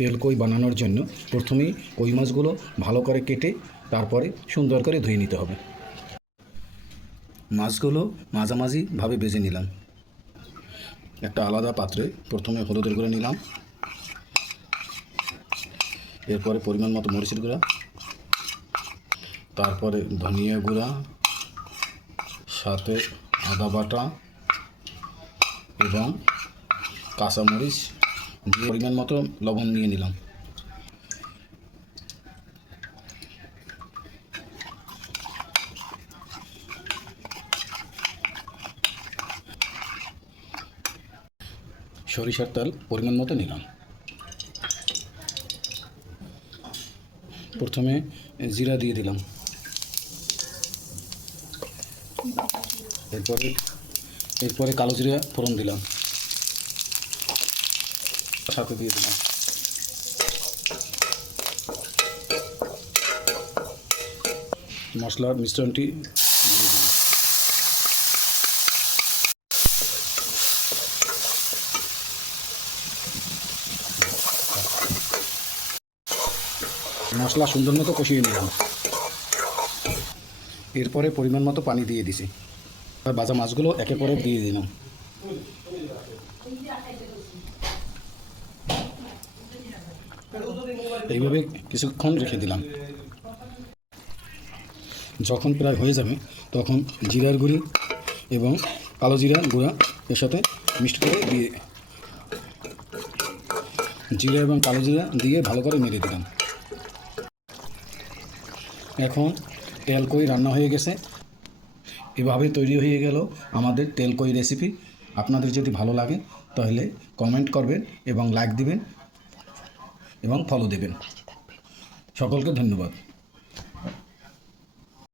তেল কই বানানোর জন্য প্রথমেই কই মাছগুলো ভালো করে কেটে তারপরে সুন্দর করে ধুয়ে নিতে হবে। মাছগুলো মাঝামাঝিভাবে ভেজে নিলাম। একটা আলাদা পাত্রে প্রথমে হলুদের গুঁড়া নিলাম, এরপরে পরিমাণ মতো মরিচের গুঁড়া, তারপরে ধনিয়া গুঁড়া, সাথে আদা বাটা এবং কাঁচামরিচ দিয়ে পরিমাণ মতো লবণ নিয়ে নিলাম। সরিষার তেল পরিমাণ মতো নিলাম। প্রথমে জিরা দিয়ে দিলাম, এরপরে কালো জিরা ফোড়ন দিলাম, সাথে দিয়ে দিলাম মশলার মিশ্রণটি দিয়ে দিলাম। মশলা সুন্দর মতো কষিয়ে নিলাম। এরপরে পরিমাণ মতো পানি দিয়ে দিছি। ভাজা মাছগুলো একে করে দিয়ে দিলাম। এইভাবে কিছুক্ষণ রেখে দিলাম। যখন প্রায় হয়ে যাবে তখন জিরার গুঁড়ি এবং কালো জিরা গুঁড়া এর সাথে মিক্সড করে দিয়ে জিরা এবং কালো জিরা দিয়ে ভালো করে নেড়ে দিলাম। এখন তেল কই রান্না হয়ে গেছে। এভাবে তৈরি হয়ে গেল আমাদের তেল কই রেসিপি। আপনাদের যদি ভালো লাগে তাহলে কমেন্ট করবেন এবং লাইক দিবেন এবং ফলো দেবেন। সকলকে ধন্যবাদ।